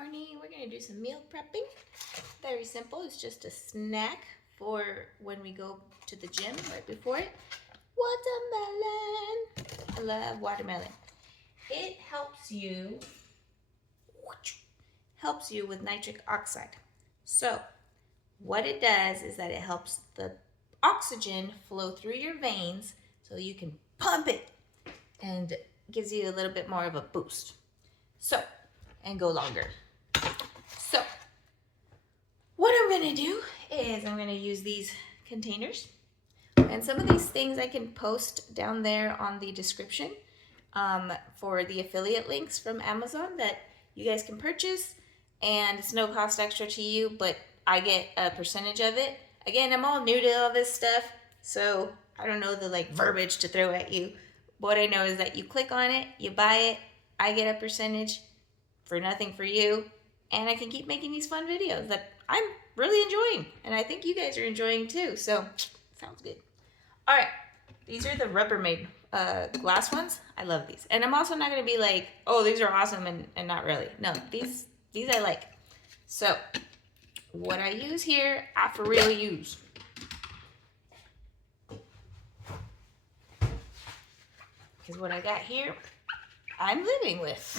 morning. We're going to do some meal prepping. Very simple. It's just a snack for when we go to the gym right before it. Watermelon. I love watermelon. It helps you with nitric oxide. So what it does is that it helps the oxygen flow through your veins so you can pump it and gives you a little bit more of a boost. So, and go longer. So, what I'm gonna do is I'm gonna use these containers. And some of these things I can post down there on the description for the affiliate links from Amazon that you guys can purchase. And it's no cost extra to you, but I get a percentage of it. Again, I'm all new to all this stuff, so I don't know the verbiage to throw at you. What I know is that you click on it, you buy it, I get a percentage for nothing for you, and I can keep making these fun videos that I'm really enjoying, and I think you guys are enjoying too, so sounds good. All right, these are the Rubbermaid glass ones. I love these, and I'm also not going to be like, oh, these are awesome and not really. No, these I like. So what I use here, I for real use. Because what I got here, I'm living with.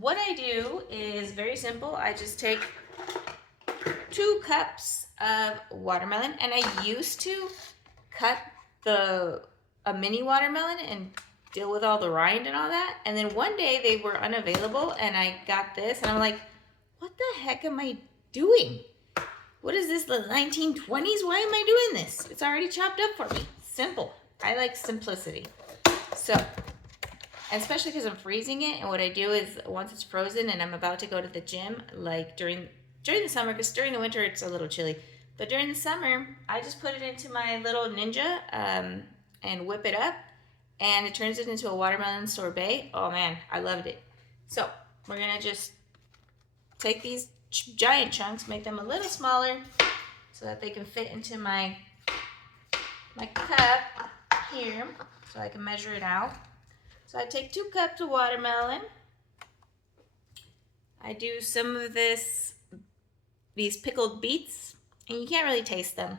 What I do is very simple. I just take 2 cups of watermelon, and I used to cut a mini watermelon and deal with all the rind and all that. And then one day they were unavailable, and I got this, and I'm like, what the heck am I doing? What is this, the 1920s? Why am I doing this? It's already chopped up for me. Simple. I like simplicity. So, and especially because I'm freezing it, and what I do is once it's frozen and I'm about to go to the gym, like during the summer, because during the winter it's a little chilly, but during the summer I just put it into my little Ninja and whip it up, and it turns it into a watermelon sorbet. Oh man, I loved it. So we're gonna just take these giant chunks, make them a little smaller so that they can fit into my cup here, so I can measure it out. So I take 2 cups of watermelon. I do some of these pickled beets, and you can't really taste them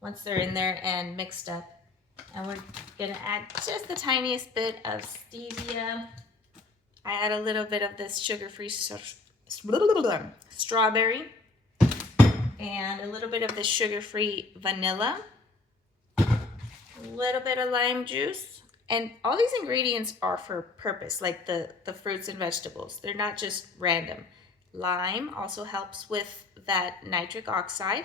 once they're in there and mixed up. And we're gonna add just the tiniest bit of stevia. I add a little bit of this sugar-free strawberry and a little bit of this sugar-free vanilla, a little bit of lime juice. And all these ingredients are for purpose, like the fruits and vegetables. They're not just random. Lime also helps with that nitric oxide.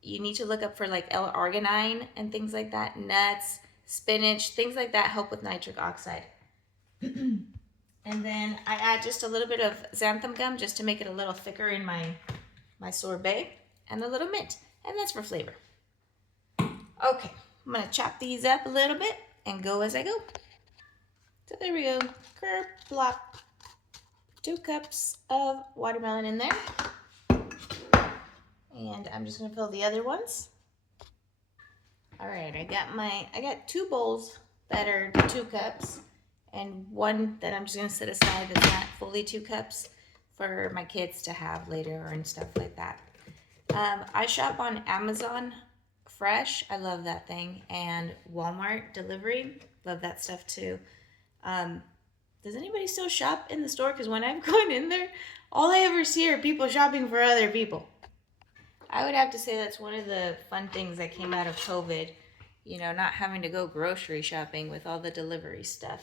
You need to look up for like L-arginine and things like that. Nuts, spinach, things like that help with nitric oxide. And then I add just a little bit of xanthan gum just to make it a little thicker in my sorbet, and a little mint, and that's for flavor. Okay, I'm gonna chop these up a little bit and go as I go. So there we go, plop. 2 cups of watermelon in there. And I'm just gonna fill the other ones. All right, I got 2 bowls that are 2 cups, and one that I'm just gonna set aside that's not fully 2 cups for my kids to have later and stuff like that. I shop on Amazon Fresh. I love that thing. And Walmart delivery. Love that stuff too. Does anybody still shop in the store? Because when I've gone in there, all I ever see are people shopping for other people. I would have to say that's one of the fun things that came out of COVID. You know, not having to go grocery shopping with all the delivery stuff.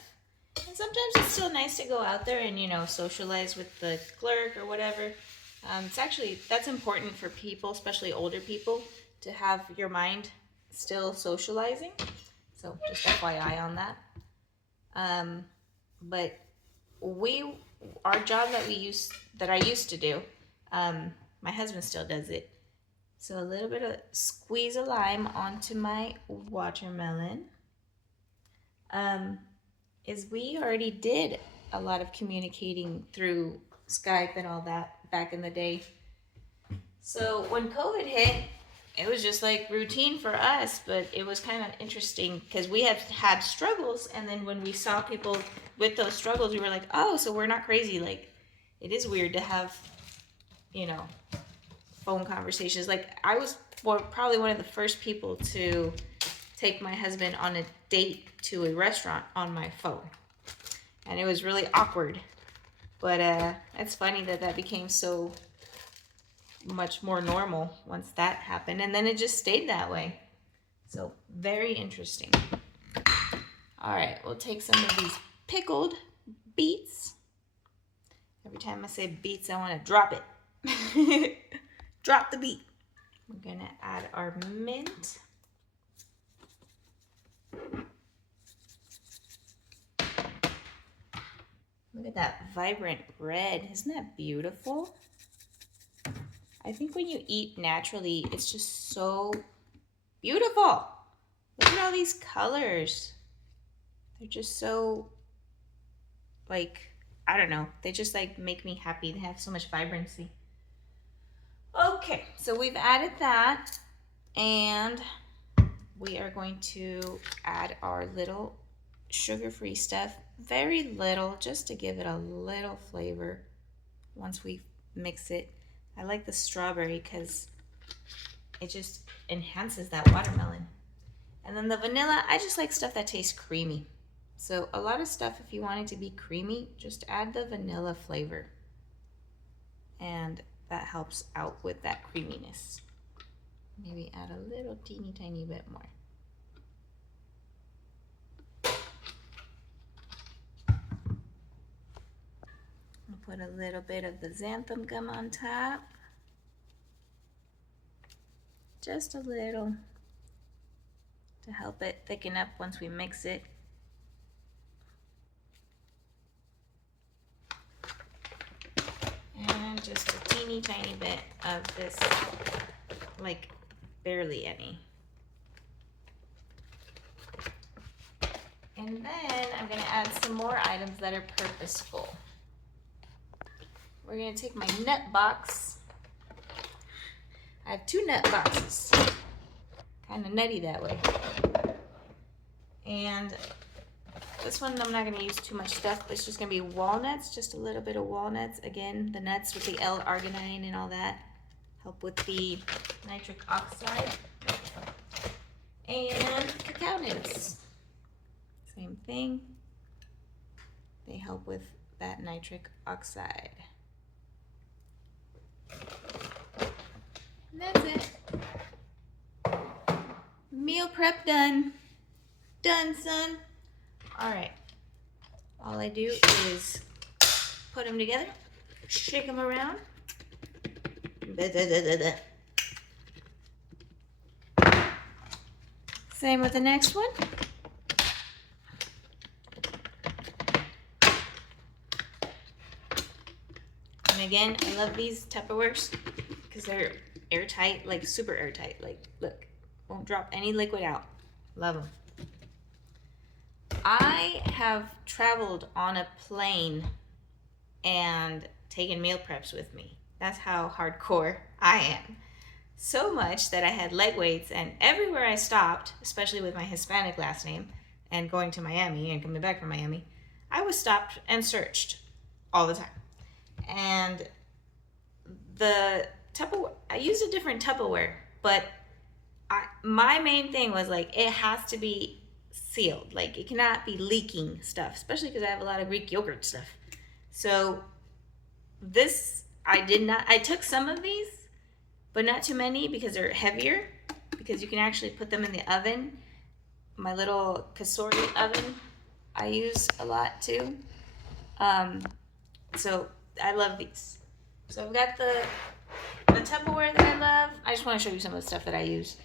And sometimes it's still nice to go out there and, you know, socialize with the clerk or whatever. That's important for people, especially older people, to have your mind still socializing. So just FYI on that. But our job that I used to do, my husband still does it. So a little bit of squeeze of lime onto my watermelon. Is we already did a lot of communicating through Skype and all that back in the day. So when COVID hit, it was just like routine for us, but it was kind of interesting because we have had struggles, and then when we saw people with those struggles, we were like, oh, so we're not crazy. Like, it is weird to have, you know, phone conversations. Like, I was probably one of the first people to take my husband on a date to a restaurant on my phone, and it was really awkward. But it's funny that that became so much more normal once that happened, and then it just stayed that way. So very interesting. All right, we'll take some of these pickled beets. Every time I say beets, I want to drop it. Drop the beet. We're gonna add our mint. Look at that vibrant red. Isn't that beautiful? I think when you eat naturally, it's just so beautiful. Look at all these colors. They're just so, like, I don't know. They just like make me happy. They have so much vibrancy. Okay, so we've added that, and we are going to add our little sugar-free stuff. Very little, just to give it a little flavor once we mix it. I like the strawberry because it just enhances that watermelon. And then the vanilla, I just like stuff that tastes creamy. So a lot of stuff, if you want it to be creamy, just add the vanilla flavor. And that helps out with that creaminess. Maybe add a little teeny tiny bit more. I'll put a little bit of the xanthan gum on top. Just a little to help it thicken up once we mix it. And just a teeny tiny bit of this, like barely any. And then I'm gonna add some more items that are purposeful. We're gonna take my nut box. I have 2 nut boxes. Kind of nutty that way. And this one I'm not gonna use too much stuff. It's just gonna be walnuts, just a little bit of walnuts. Again, the nuts with the L-arginine and all that help with the nitric oxide. And cacao nibs. Same thing. They help with that nitric oxide. And that's it. Meal prep done. Done, son. All right. All I do is put them together, shake them around. Same with the next one. And again, I love these Tupperwares because they're airtight, like super airtight. Like, look, won't drop any liquid out. Love them. I have traveled on a plane and taken meal preps with me. That's how hardcore I am. So much that I had leg weights, and everywhere I stopped, especially with my Hispanic last name and going to Miami and coming back from Miami, I was stopped and searched all the time. And the Tupperware, I used a different Tupperware, but my main thing was like, it has to be sealed. Like, it cannot be leaking stuff, especially because I have a lot of Greek yogurt stuff. So this, I took some of these, but not too many because they're heavier, because you can actually put them in the oven. My little Cosori oven I use a lot too. So I love these. So I've got the Tupperware that I love. I just want to show you some of the stuff that I use.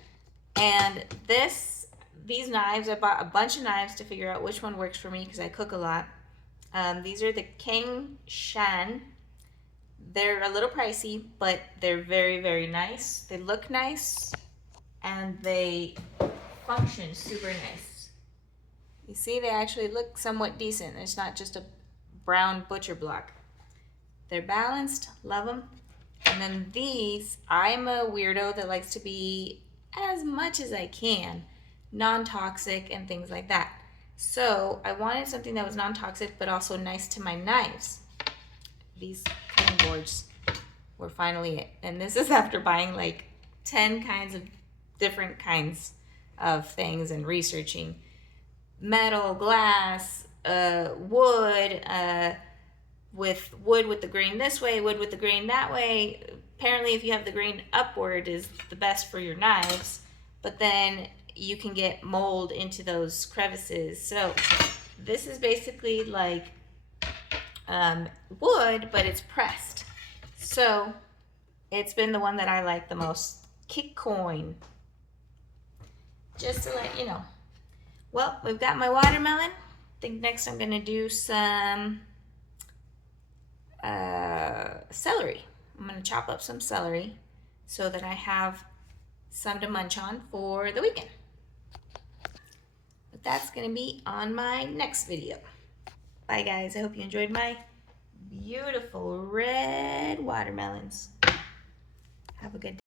And these knives, I bought a bunch of knives to figure out which one works for me because I cook a lot. These are the King Shan. They're a little pricey, but they're very, very nice. They look nice, and they function super nice. You see, they actually look somewhat decent. It's not just a brown butcher block. They're balanced, love them. And then these, I'm a weirdo that likes to be, as much as I can, non-toxic and things like that. So I wanted something that was non-toxic but also nice to my knives. These cutting boards were finally it. And this is after buying like 10 kinds of different kinds of things and researching metal, glass, wood, with wood with the grain this way, wood with the grain that way. Apparently if you have the grain upward is the best for your knives, but then you can get mold into those crevices. So this is basically like wood, but it's pressed. So it's been the one that I like the most. Kick coin. Just to let you know. Well, we've got my watermelon. I think next I'm gonna do some celery. I'm gonna chop up some celery so that I have some to munch on for the weekend. But that's gonna be on my next video. Bye guys, I hope you enjoyed my beautiful red watermelons. Have a good day.